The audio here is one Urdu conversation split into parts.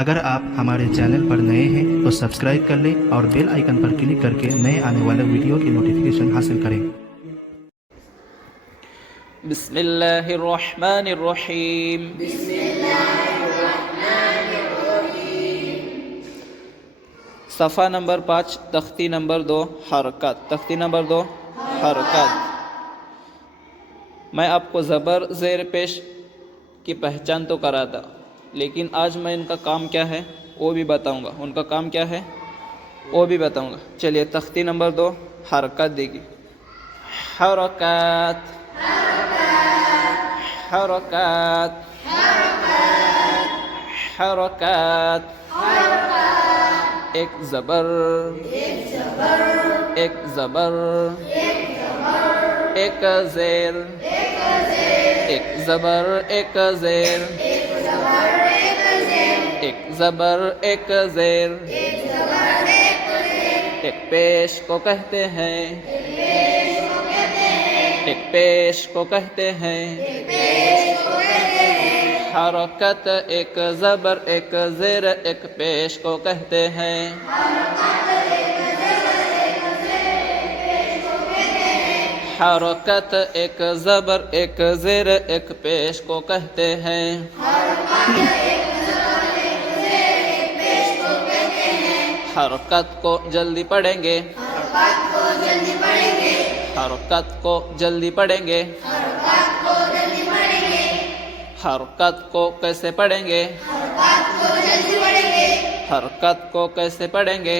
اگر آپ ہمارے چینل پر نئے ہیں تو سبسکرائب کر لیں اور بیل آئیکن پر کلک کر کے نئے آنے والے ویڈیو کی نوٹیفیکیشن حاصل کریں۔ بسم اللہ الرحمن الرحیم۔ صفحہ نمبر 5، تختی نمبر 2، حرکات۔ تختی نمبر 2، حرکات۔ میں آپ کو زبر زیر پیش کی پہچان تو کرا تھا، لیکن آج میں ان کا کام کیا ہے وہ بھی بتاؤں گا۔ ان کا کام کیا ہے وہ بھی بتاؤں گا۔ چلیے تختی نمبر 2، حرکات دیکھیے۔ حرکات، حرکات، حرکات۔ ایک زبر، ایک زبر، ایک زیر، ایک زبر، ایک زیر، ایک زبر، ایک زیر۔ ایک پیش کو کہتے ہیں، ایک پیش کو کہتے ہیں۔ حرکت ایک زبر ایک زیر ایک پیش کو کہتے ہیں۔ حرکت ایک زبر ایک زیر ایک پیش کو کہتے ہیں۔ حرکت کو جلدی پڑھیں گے، حرکت کو جلدی پڑھیں گے۔ حرکت کو کیسے پڑھیں گے؟ حرکت کو کیسے پڑھیں گے؟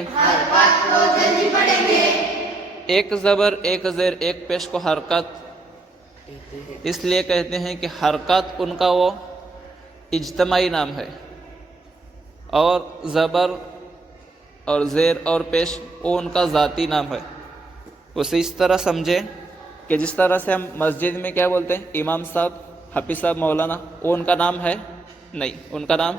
ایک زبر ایک زیر ایک پیش کو حرکت اس لیے کہتے ہیں کہ حرکت ان کا وہ اجتماعی نام ہے، اور زبر اور زیر اور پیش وہ ان کا ذاتی نام ہے۔ اسے اس طرح سمجھیں کہ جس طرح سے ہم مسجد میں کیا بولتے ہیں، امام صاحب، حافظ صاحب، مولانا، وہ ان کا نام ہے نہیں، ان کا نام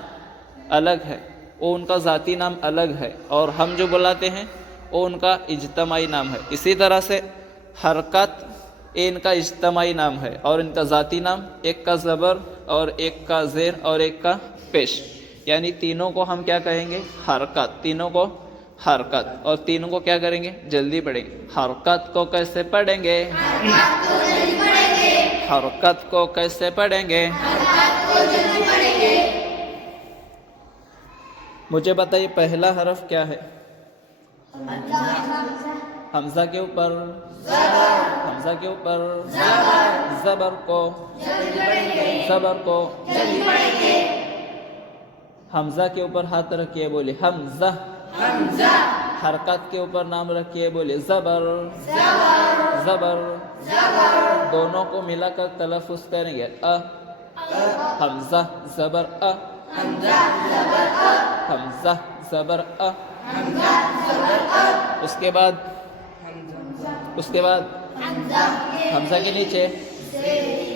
الگ ہے، وہ ان کا ذاتی نام الگ ہے، اور ہم جو بلاتے ہیں وہ ان کا اجتماعی نام ہے۔ اسی طرح سے حرکت ان کا اجتماعی نام ہے، اور ان کا ذاتی نام ایک کا زبر اور ایک کا زیر اور ایک کا پیش، یعنی تینوں کو ہم کیا کہیں گے؟ حرکت۔ تینوں کو حرکت، اور تینوں کو کیا کریں گے؟ جلدی پڑھیں گے۔ حرکت کو کیسے پڑھیں گے؟ حرکت کو کیسے پڑھیں گے؟ مجھے بتائیے پہلا حرف کیا ہے؟ حمزہ کے اوپر، حمزہ کے اوپر زبر کو، زبر کو حمزہ کے اوپر ہاتھ رکھیے، بولے حمزہ۔ حرکت کے اوپر نام رکھیے، بولے زبر، زبر۔ دونوں کو ملا کر تلفظ کریں گے، حمزہ زبر ا، حمزہ زبر ا۔ اس کے بعد حمزہ کے نیچے،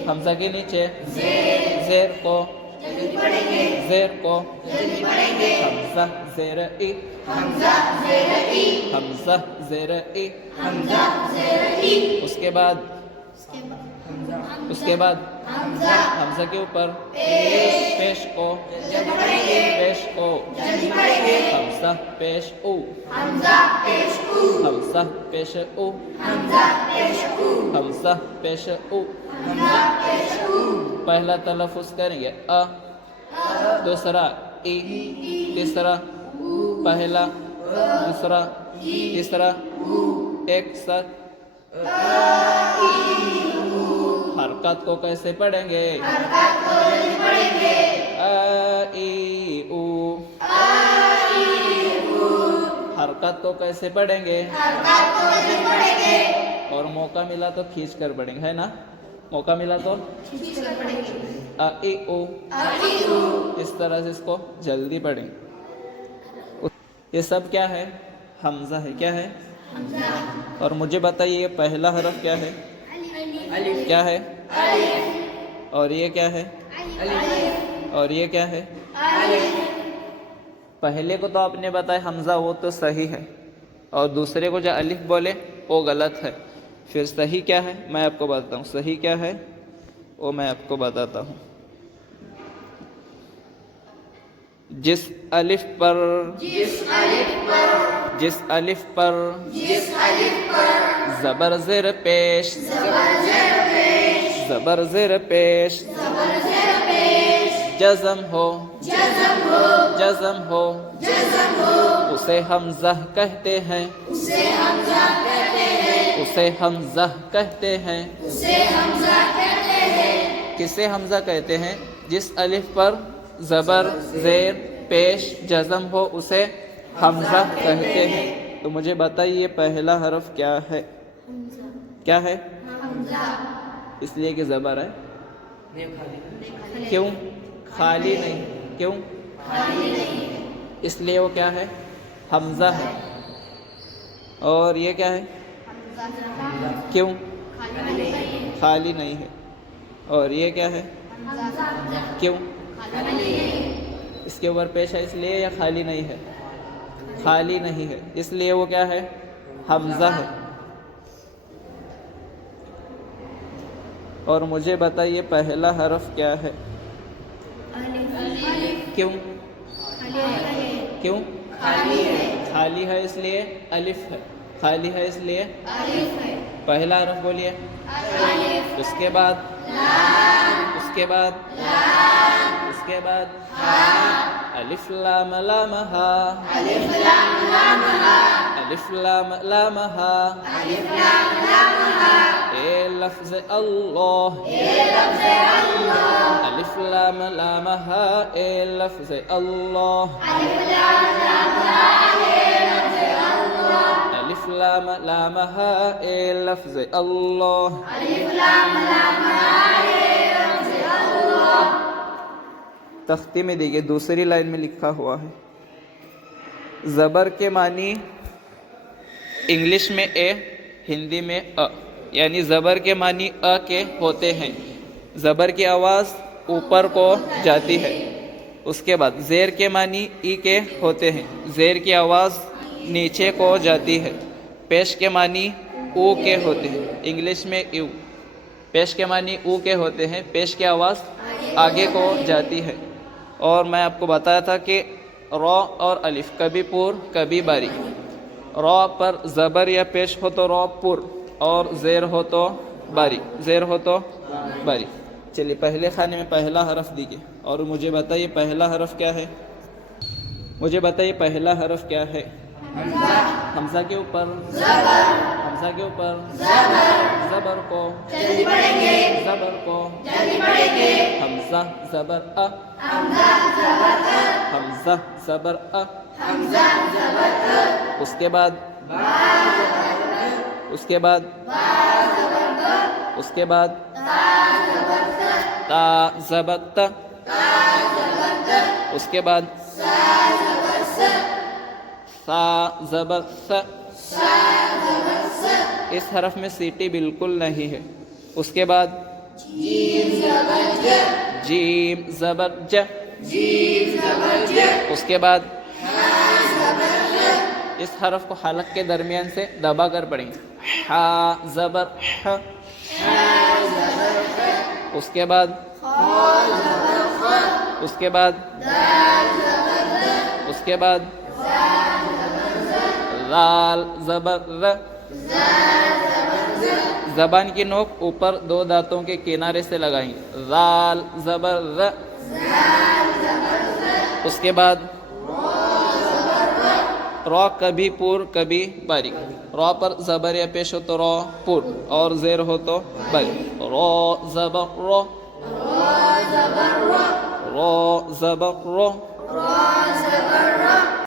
حمزہ کے نیچے زیر کو، زیر کو حمزہ زیر ای، حمزہ زیر ای۔ اس کے بعد حمزہ کے اوپر پیش کو، پیش کو حمزہ پیش او، حمزہ پیش او، حمزہ پیش او۔ پہلا تلفظ کریں گے ا، دوسرا ای، تیسرا پہلا، دوسرا تیسرا ایک ساتھ۔ حرکت کو کیسے پڑھیں گے؟ ا ای او۔ حرکت کو کیسے پڑھیں گے؟ اور موقع ملا تو کھینچ کر پڑھیں گے، ہے نا؟ موقع ملا تو ا ای او، اس طرح سے اس کو جلدی پڑھیں گے۔ یہ سب کیا ہے؟ حمزہ ہے۔ کیا ہے؟ اور مجھے بتائیے یہ پہلا حرف کیا ہے؟ کیا ہے؟ اور یہ کیا ہے؟ اور یہ کیا ہے؟ پہلے کو تو آپ نے بتایا حمزہ، وہ تو صحیح ہے، اور دوسرے کو جو الف بولے وہ غلط ہے۔ پھر صحیح کیا ہے میں آپ کو بتاتا ہوں، صحیح کیا ہے وہ میں آپ کو بتاتا ہوں۔ جس الف پر زبر زیر پیش جزم ہو اسے حمزہ کہتے ہیں کسے حمزہ کہتے ہیں؟ جس الف پر زبر زیر پیش جزم ہو اسے حمزہ کہتے ہیں۔ تو مجھے بتائیے پہلا حرف کیا ہے؟ اس لیے کہ زبر ہے، کیوں خالی نہیں؟ کیوں؟ اس لیے وہ کیا ہے؟ حمزہ ہے۔ اور یہ کیا ہے؟ کیوں خالی نہیں ہے؟ اور یہ کیا ہے؟ کیوں اس کے اوپر پیش ہے اس لیے، یا خالی نہیں ہے؟ خالی نہیں ہے، اس لیے وہ کیا ہے؟ حمزہ ہے۔ اور مجھے بتائیے پہلا حرف کیا ہے؟ کیوں خالی ہے اس لیے الف ہے، خالی ہے اس لیے پہلا حرف بولیے، اس کے بعد الف لام لام ہا، اے لفظ اللہ، الف لام لام ہا اے لفظ اللہ، الف لام لام ہا اے لفظ اللہ۔ تختی میں دیکھیے دوسری لائن میں لکھا ہوا ہے، زبر کے معنی انگلش میں اے، ہندی میں ا، یعنی زبر کے معنی ا کے ہوتے ہیں۔ زبر کی آواز اوپر کو جاتی ہے۔ اس کے بعد زیر کے معنی ای کے ہوتے ہیں، زیر کی آواز نیچے کو جاتی ہے۔ پیش کے معنی او کے ہوتے ہیں، انگلش میں ایو۔ پیش کے معنی او کے ہوتے ہیں، پیش کی آواز آگے کو جاتی ہے۔ اور میں آپ کو بتایا تھا کہ را اور الف کبھی پور کبھی باریک۔ را پر زبر یا پیش ہو تو را پور، اور زیر ہو تو باریک، چلیے پہلے خانے میں پہلا حرف دیجیے، اور مجھے بتائیے پہلا حرف کیا ہے؟ حمزہ کے اوپر زبر کو حمزہ زبر ا، اس کے بعد تا زبر ت، اس کے بعد سا زبر س، اس حرف میں سیٹی بالکل نہیں ہے۔ اس کے بعد جیم زبر ج، اس کے بعد اس حرف کو حلق کے درمیان سے دبا کر پڑھیں گے، حا زبر ح، اس کے بعد ذال زبر ر، زبان کی نوک اوپر دو دانتوں کے کنارے سے لگائیں گے، ذال زبر ر، اس کے بعد را کبھی پور کبھی باریک، را پر زبر یا پیش ہو تو را پور، اور زیر ہو تو باریک، را زبر رو،